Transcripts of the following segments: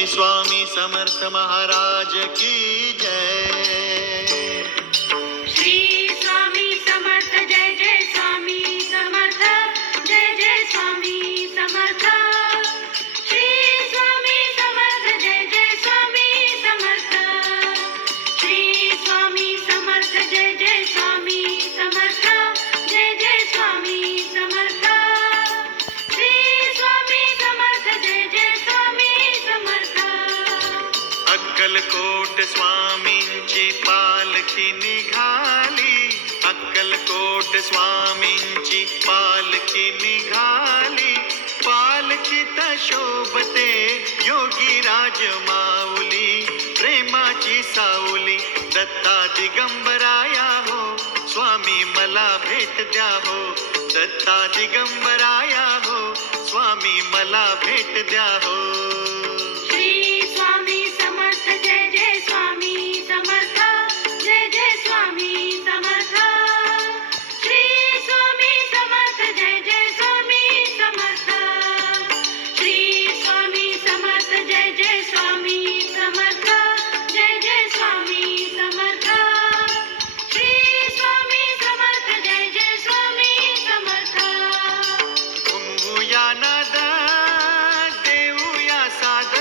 स्वामी समर्थ महाराज की जय। श्री स्वामी समर्थ जय जय स्वामी समर्थ जय जय स्वामी समर्थ। श्री स्वामी समर्थ जय जय स्वामी समर्थ। श्री स्वामी समर्थ जय जय स्वामी समर्थ जय जय स्वामी समर्थ। श्री स्वामी समर्थ जय जय स्वामी समर्थ। अक्कलकोट स्वामींची पालखी निघाली, अक्कलकोट स्वामींची पालखी निघाली, पालखीत शोभते योगी राज माऊली, प्रेमाची सावली दत्ता दिगंबराया हो, स्वामी मला भेट द्या हो, दत्ता दिगंबराया हो, स्वामी मला भेट द्या हो। श्री स्वामी समर्थ जय जय स्वामी समर्थ जय जय स्वामी समर्थ। श्री स्वामी समर्थ जय जय स्वामी समर्थ। श्री स्वामी समर्थ जय जय स्वामी समर्थ जय जय स्वामी समर्थ। श्री स्वामी समर्थ जय जय स्वामी समर्थ। घुमवूया नाद देऊया साद,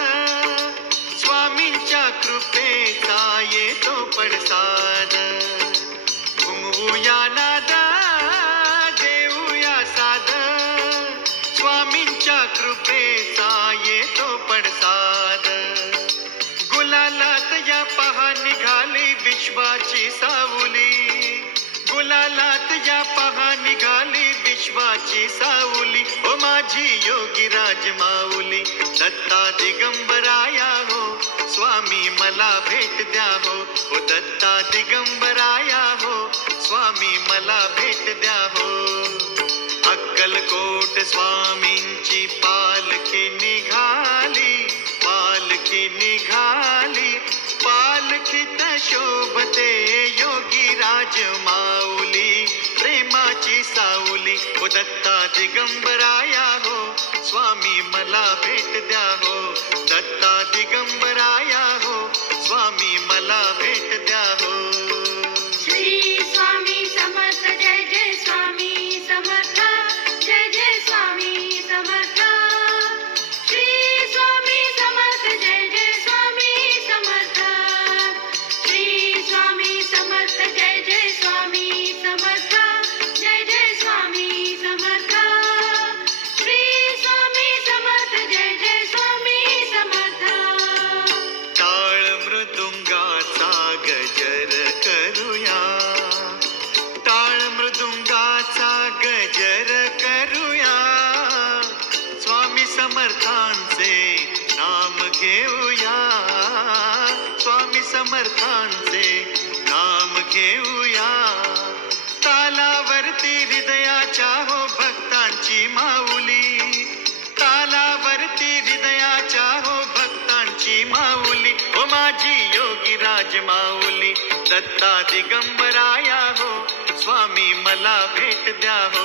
स्वामींच्या कृपेचा येतो पडसाद। घुमवूया नाद देऊया साद, स्वामींच्या कृपेचा येतो पडसाद। गुलालात या पहा निघाली विश्वाची सावली, गुलालात या पहा निघाली विश्वाची सावली, ओ माझी योगी राज माऊली दत्ता दिगंबराया हो, स्वामी मला भेट द्या हो, ओ दत्ता दिगंबराया हो, स्वामी मला भेट द्या हो। अक्कलकोट स्वामींची पालखी निघाली, पालखी निघाली, पालखीत शोभते योगी राज माऊली, प्रेमाची सावली ओ दत्ता दिगंबराया हो, स्वामी मला भेट द्या हो, दत्ता दिगंबराया हो, स्वामी मला भेट द्या हो। श्री स्वामी समर्थ जय जय स्वामी समर्थ जय जय स्वामी समर्थ। श्री स्वामी समर्थ जय जय स्वामी समर्थ। श्री स्वामी समर्थ जय जय स्वामी समर्थ जय जय स्वामी समर्थ। श्री स्वामी समर्थ जय जय स्वामी समर्थ। टाळ मृदुंगाचा गजर करूया, टाळ मृदुंगाचा गजर करूया, स्वामी समर्थांचे नाम घेऊया, स्वामी समर्थांचे नाम घेऊया। तालावरती हृदयाच्या हो भक्तांची माऊली, तालावरती हृदयाच्या हो भक्तांची माऊली, ओ माझी योगी राज माऊली दत्ता दिगंबराया हो, स्वामी मला भेट द्या हो,